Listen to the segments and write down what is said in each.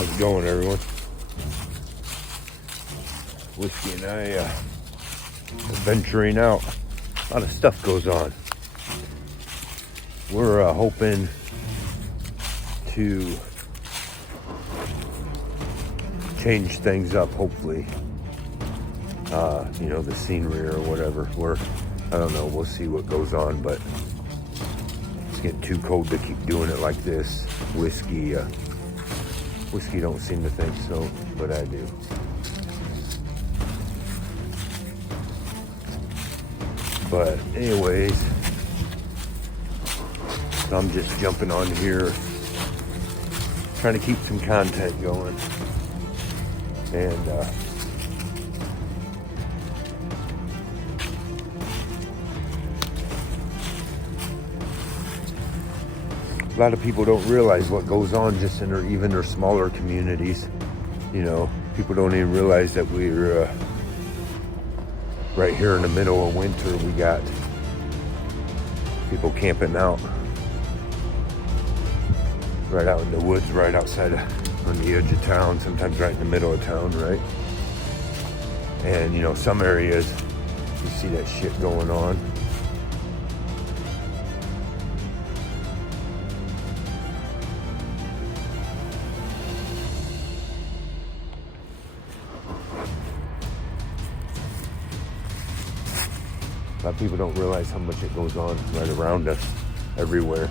How's it going, everyone? Whiskey and I venturing out. A lot of stuff goes on. We're hoping to change things up, hopefully. The scenery or whatever. I don't know, we'll see what goes on, but it's getting too cold to keep doing it like this. Whiskey don't seem to think so, but I do. But anyways, I'm just jumping on here, trying to keep some content going. And a lot of people don't realize what goes on just in their smaller communities. People don't even realize that we're right here in the middle of winter. We got people camping out right out in the woods, right outside on the edge of town, sometimes right in the middle of town, right? And some areas you see that shit going on. A lot of people don't realize how much it goes on right around us, everywhere.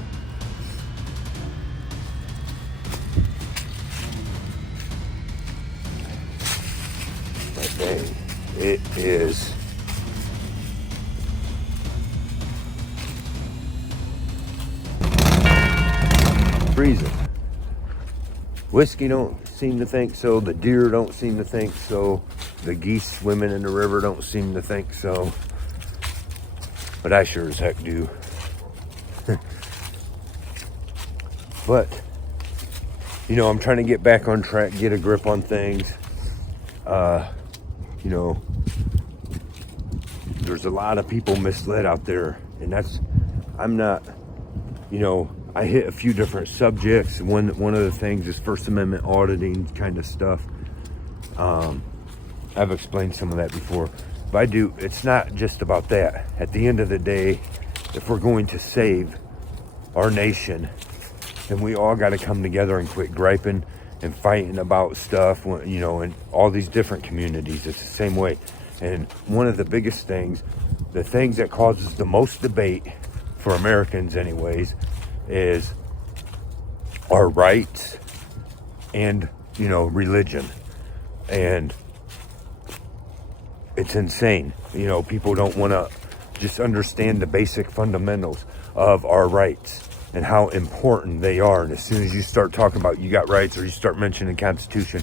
But dang, it is freezing. Whiskey don't seem to think so. The deer don't seem to think so. The geese swimming in the river don't seem to think so. But I sure as heck do. But, I'm trying to get back on track, get a grip on things. There's a lot of people misled out there. And I hit a few different subjects. One of the things is First Amendment auditing kind of stuff. I've explained some of that before. But it's not just about that. At the end of the day, if we're going to save our nation, then we all got to come together and quit griping and fighting about stuff, in all these different communities. It's the same way. And one of the biggest things, the things that causes the most debate for Americans anyways, is our rights and, religion. And it's insane. People don't want to just understand the basic fundamentals of our rights and how important they are. And as soon as you start talking about you got rights, or you start mentioning the Constitution,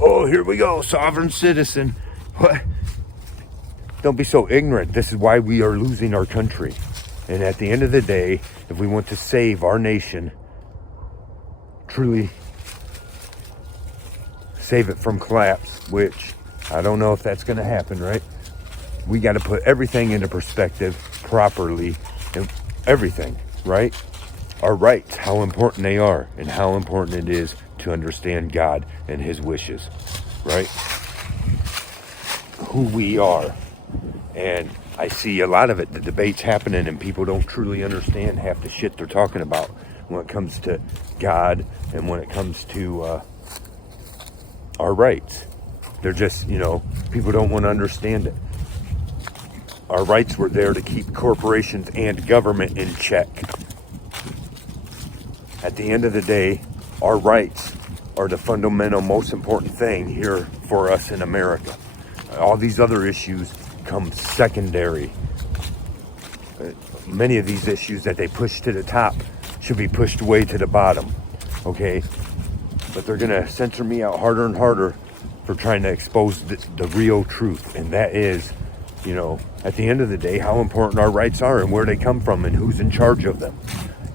oh, here we go, sovereign citizen. What? Don't be so ignorant. This is why we are losing our country. And at the end of the day, if we want to save our nation, truly save it from collapse, which I don't know if that's going to happen, right? We got to put everything into perspective properly, and everything, right? Our rights, how important they are, and how important it is to understand God and His wishes, right? Who we are. And I see a lot of it, the debates happening, and people don't truly understand half the shit they're talking about when it comes to God and when it comes to our rights. They're just, people don't want to understand it. Our rights were there to keep corporations and government in check. At the end of the day, our rights are the fundamental, most important thing here for us in America. All these other issues come secondary. Many of these issues that they push to the top should be pushed way to the bottom, okay? But they're going to censor me out harder and harder for trying to expose the real truth. And that is, at the end of the day, how important our rights are and where they come from and who's in charge of them.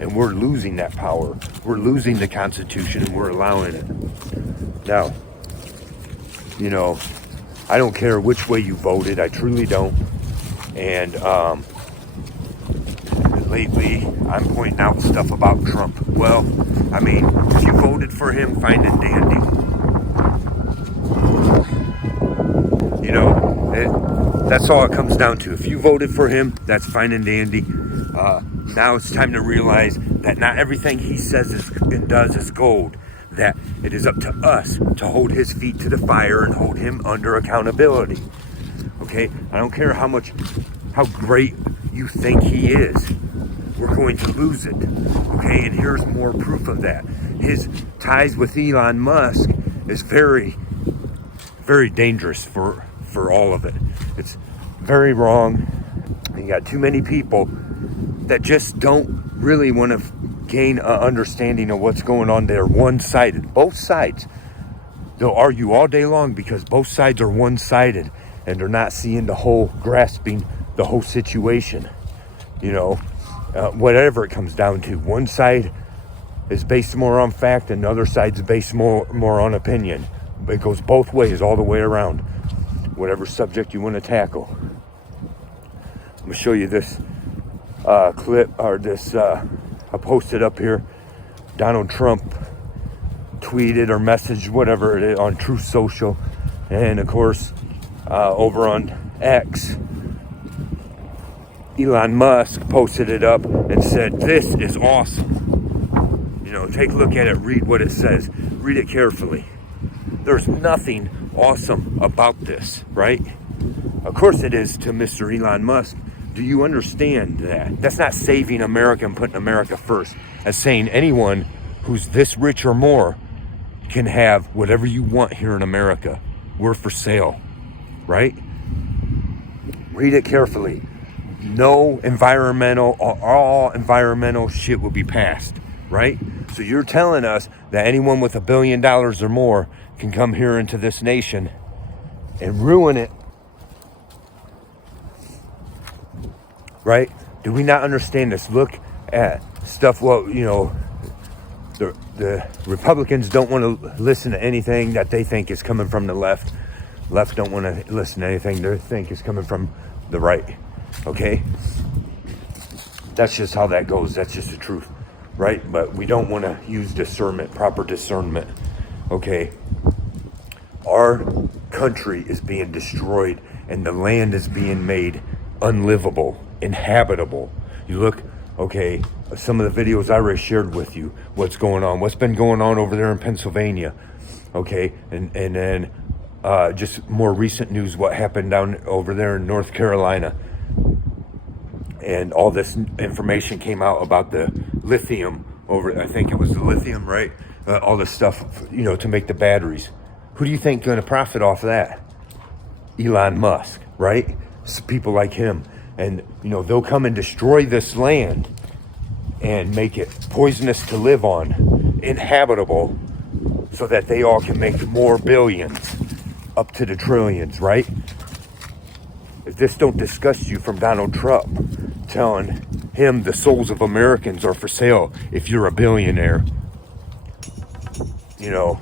And we're losing that power. We're losing the Constitution, and we're allowing it. Now, I don't care which way you voted. I truly don't. And lately, I'm pointing out stuff about Trump. Well, if you voted for him, fine and dandy. That's all it comes down to. If you voted for him, that's fine and dandy. Now it's time to realize that not everything he says and does is gold. That it is up to us to hold his feet to the fire and hold him under accountability. Okay? I don't care how great you think he is. We're going to lose it. Okay? And here's more proof of that. His ties with Elon Musk is very, very dangerous for all of it. It's very wrong. You got too many people that just don't really want to gain an understanding of what's going on. They're one-sided. Both sides. They'll argue all day long because both sides are one-sided and they're not seeing the whole, grasping the whole situation. You know, whatever it comes down to. One side is based more on fact and the other side's based more on opinion. It goes both ways, all the way around. Whatever subject you want to tackle. I'm going to show you this clip, or this, I posted up here. Donald Trump tweeted or messaged, whatever it is, on Truth Social. And of course, over on X, Elon Musk posted it up and said, "This is awesome." You know, take a look at it, read what it says. Read it carefully. There's nothing awesome about this, right? Of course it is to Mr. Elon Musk. Do you understand that? That's not saving America and putting America first. That's saying anyone who's this rich or more can have whatever you want here in America. We're for sale, right? Read it carefully. No environmental, all environmental shit will be passed, right? So you're telling us that anyone with $1 billion or more can come here into this nation and ruin it, right? Do we not understand this? Look at stuff. Well, you know, the Republicans don't want to listen to anything that they think is coming from the left. Left don't want to listen to anything they think is coming from the right. Okay? That's just how that goes. That's just the truth, right? But we don't want to use discernment, proper discernment. Okay? Our country is being destroyed and the land is being made unlivable, inhabitable. You look, okay, some of the videos I already shared with you, what's going on, what's been going on over there in Pennsylvania, okay, and then just more recent news, what happened down over there in North Carolina, and all this information came out about the lithium over, I think it was the lithium, right, all this stuff, you know, to make the batteries. Who do you think going to profit off of that? Elon Musk, right? It's people like him. And, you know, they'll come and destroy this land and make it poisonous to live on, inhabitable, so that they all can make more billions, up to the trillions, right? If this don't disgust you from Donald Trump telling him the souls of Americans are for sale if you're a billionaire, you know,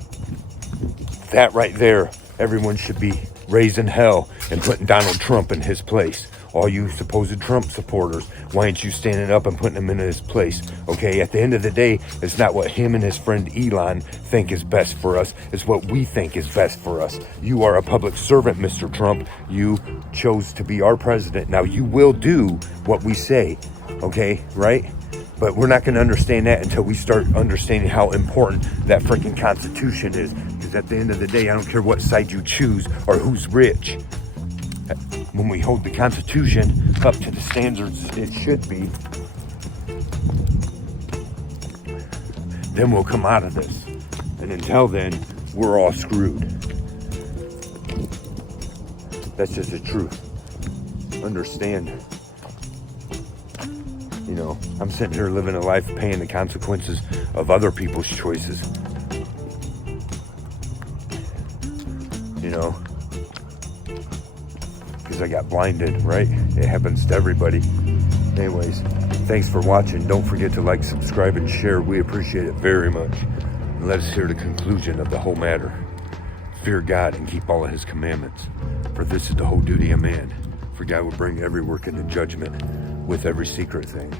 that right there, everyone should be raising hell and putting Donald Trump in his place. All you supposed Trump supporters, why aren't you standing up and putting him in his place? Okay, at the end of the day, it's not what him and his friend Elon think is best for us. It's what we think is best for us. You are a public servant, Mr. Trump. You chose to be our president. Now, you will do what we say, okay, right? But we're not going to understand that until we start understanding how important that freaking Constitution is. Because at the end of the day, I don't care what side you choose or who's rich. When we hold the Constitution up to the standards it should be, then we'll come out of this. And until then, we're all screwed. That's just the truth. Understand. You know, I'm sitting here living a life paying the consequences of other people's choices. You know, because I got blinded, right? It happens to everybody. Anyways, thanks for watching. Don't forget to like, subscribe, and share. We appreciate it very much. And let us hear the conclusion of the whole matter. Fear God and keep all of his commandments. For this is the whole duty of man. For God will bring every work into judgment with every secret thing,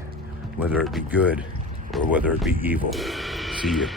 whether it be good or whether it be evil. See you.